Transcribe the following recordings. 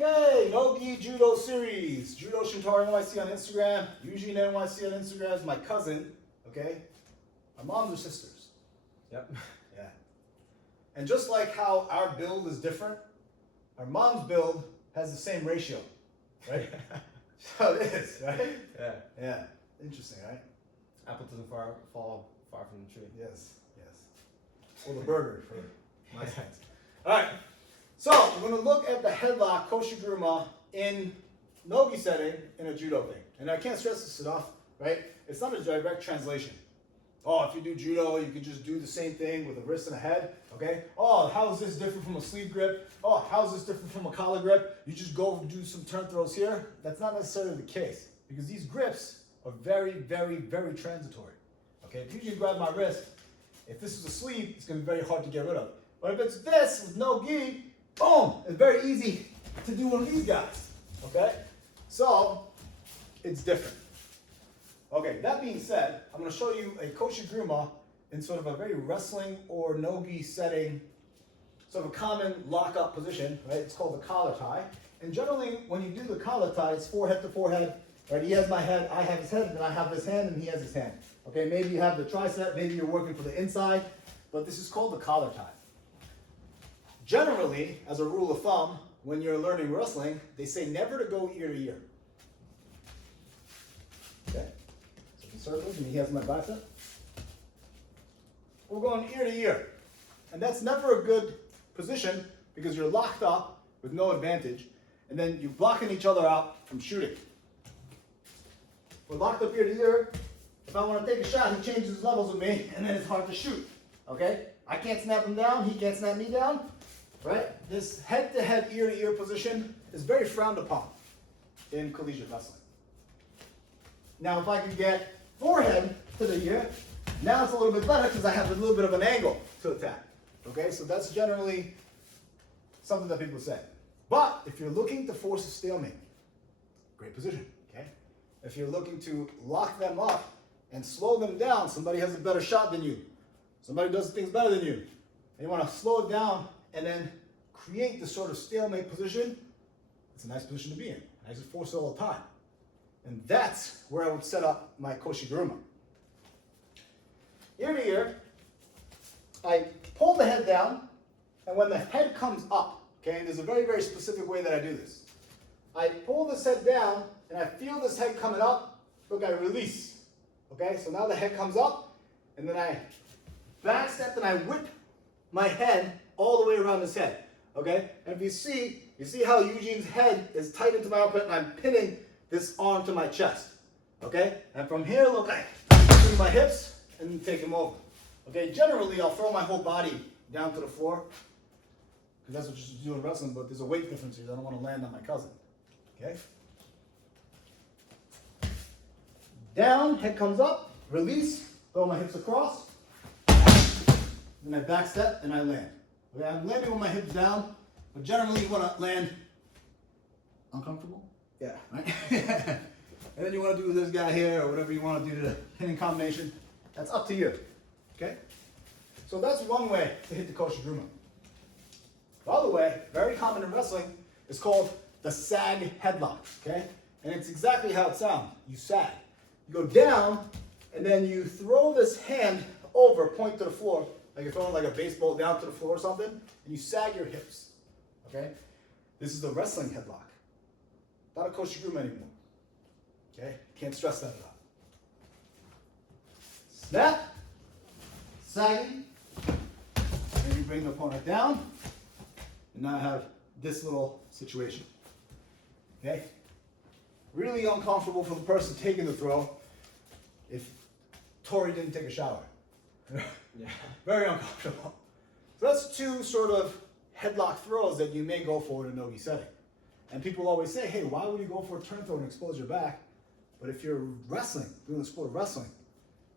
Okay, no Gi Judo series. Judo Shintaro NYC on Instagram. Eugene NYC on Instagram is my cousin. Okay, our moms are sisters. Yep. Yeah. And just like how our build is different, our mom's build has the same ratio, right? So it is, right? Yeah. Yeah. Interesting, right? Apple doesn't fall far from the tree. Yes. Yes. Or the burger for my sense. All right. So we're going to look at the headlock Koshi guruma in no-gi setting in a judo thing. And I can't stress this enough, right? It's not a direct translation. Oh, if you do judo, you could just do the same thing with a wrist and a head, okay? Oh, how is this different from a sleeve grip? Oh, how is this different from a collar grip? You just go do some turn throws here. That's not necessarily the case because these grips are very, very, very transitory, okay? If you just grab my wrist, if this is a sleeve, it's going to be very hard to get rid of. But if it's this with no gi, boom, it's very easy to do one of these guys, okay? So, it's different. Okay, that being said, I'm going to show you a Koshi guruma in sort of a very wrestling or no-gi setting, sort of a common lock-up position, right? It's called the collar tie. And generally, when you do the collar tie, it's forehead to forehead, right? He has my head, I have his head, then I have this hand, and he has his hand. Okay, maybe you have the tricep, maybe you're working for the inside, but this is called the collar tie. Generally, as a rule of thumb, when you're learning wrestling, they say never to go ear to ear. Okay? So he circles and he has my bicep. We're going ear to ear. And that's never a good position because you're locked up with no advantage, and then you're blocking each other out from shooting. We're locked up ear to ear. If I want to take a shot, he changes his levels with me, and then it's hard to shoot. Okay? I can't snap him down, he can't snap me down. Right? This head-to-head, ear-to-ear position is very frowned upon in collegiate wrestling. Now, if I can get forehead to the ear, now it's a little bit better because I have a little bit of an angle to attack. Okay, so that's generally something that people say. But if you're looking to force a stalemate, great position. Okay, if you're looking to lock them up and slow them down, somebody has a better shot than you. Somebody does things better than you. And you want to slow it down and then create this sort of stalemate position. It's a nice position to be in. I just force it all the time. And that's where I would set up my Koshi guruma. Ear to ear, I pull the head down, and when the head comes up, okay, and there's a very, very specific way that I do this. I pull this head down, and I feel this head coming up. Look, I release. Okay, so now the head comes up, and then I back step and I whip my head all the way around his head, okay? And if you see how Eugene's head is tight into my armpit and I'm pinning this arm to my chest, okay? And from here, look, I swing my hips and take him over, okay? Generally, I'll throw my whole body down to the floor because that's what you should do in wrestling, but there's a weight difference here. I don't want to land on my cousin, okay? Down, head comes up, release, throw my hips across, then I back step and I land. Okay, I'm landing with my hips down, but generally you want to land uncomfortable. Yeah, right? And then you want to do this guy here or whatever you want to do to the pinning combination. That's up to you. Okay? So that's one way to hit the Koshi guruma. The other way, very common in wrestling, is called the Sag Headlock. Okay? And it's exactly how it sounds. You sag. You go down, and then you throw this hand over, point to the floor, like you're throwing like a baseball down to the floor or something, and you sag your hips, okay? This is the wrestling headlock. Not a Koshi guruma anymore, okay? Can't stress that enough. Snap, sagging, and you bring the opponent down, and now I have this little situation, okay? Really uncomfortable for the person taking the throw if Tori didn't take a shower. Yeah. Very uncomfortable. So that's two sort of headlock throws that you may go for in a no-gi setting. And people always say, hey, why would you go for a turn throw and expose your back? But if you're wrestling, doing the sport of wrestling,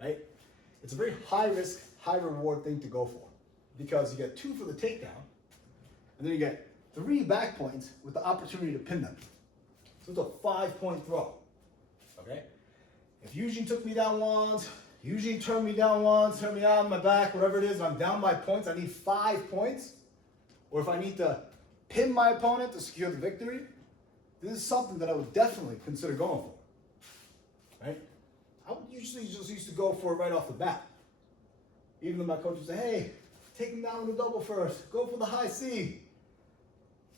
right, it's a very high risk, high reward thing to go for. Because you get 2 for the takedown, and then you get 3 back points with the opportunity to pin them. So it's a 5-point throw, okay? If Eugene took me down once, Eugene turned me down once, turned me on my back, whatever it is, I'm down by points, I need 5 points. Or if I need to pin my opponent to secure the victory, this is something that I would definitely consider going for, right? I would usually just used to go for it right off the bat. Even though my coach would say, hey, take him down with a double first, go for the high C.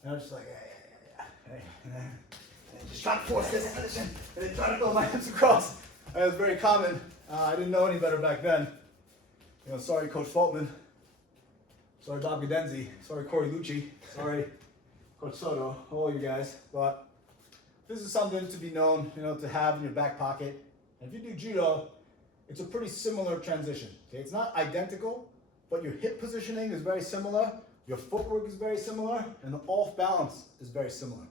And I was just like, hey, and just trying to force this position, and then trying to throw my hips across. That was very common. I didn't know any better back then. You know, sorry, Coach Fultman. Sorry, Bob Gadenzi. Sorry, Corey Lucci. Sorry, Coach Soto. All you guys. But this is something to be known, you know, to have in your back pocket. And if you do judo, it's a pretty similar transition. Okay, it's not identical, but your hip positioning is very similar. Your footwork is very similar, and the off balance is very similar.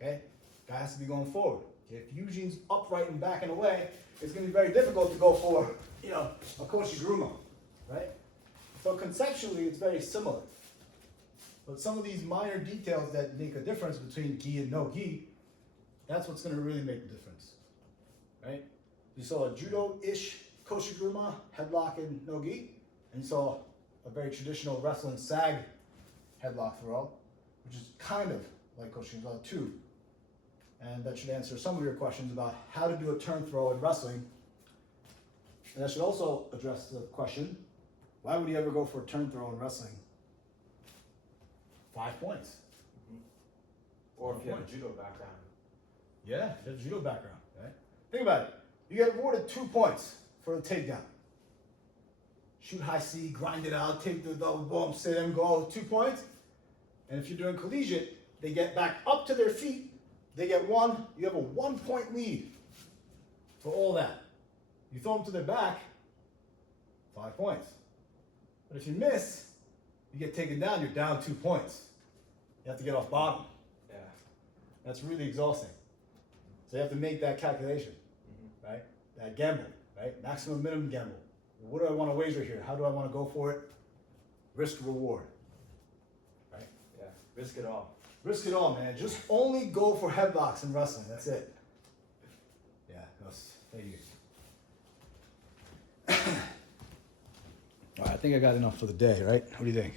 Okay, guy has to be going forward. Okay? If Eugene's upright and backing away, it's going to be very difficult to go for, you know, a Koshi guruma, right? So conceptually, it's very similar. But some of these minor details that make a difference between gi and no gi, that's what's going to really make the difference, right? You saw a judo-ish Koshi guruma, headlock and no gi, and you saw a very traditional wrestling Sag Headlock throw, which is kind of like Koshi guruma too. And that should answer some of your questions about how to do a turn throw in wrestling. And that should also address the question, why would you ever go for a turn throw in wrestling? 5 points. Or if you have a judo background. Yeah, you have a judo background, right? Think about it. You get awarded 2 points for the takedown. Shoot high C, grind it out, take the double bump, sit and go, 2 points. And if you're doing collegiate, they get back up to their feet, they get 1, you have a 1 point lead for all that. You throw them to their back, 5 points. But if you miss, you get taken down, you're down 2 points. You have to get off bottom. Yeah. That's really exhausting. So you have to make that calculation, right? That gamble, right? Maximum, minimum gamble. What do I want to wager here? How do I want to go for it? Risk, reward, right? Yeah. Risk it all. Risk it all, man. Just only go for headlocks in wrestling. That's it. Yeah, thank you. All right, I think I got enough for the day, right? What do you think?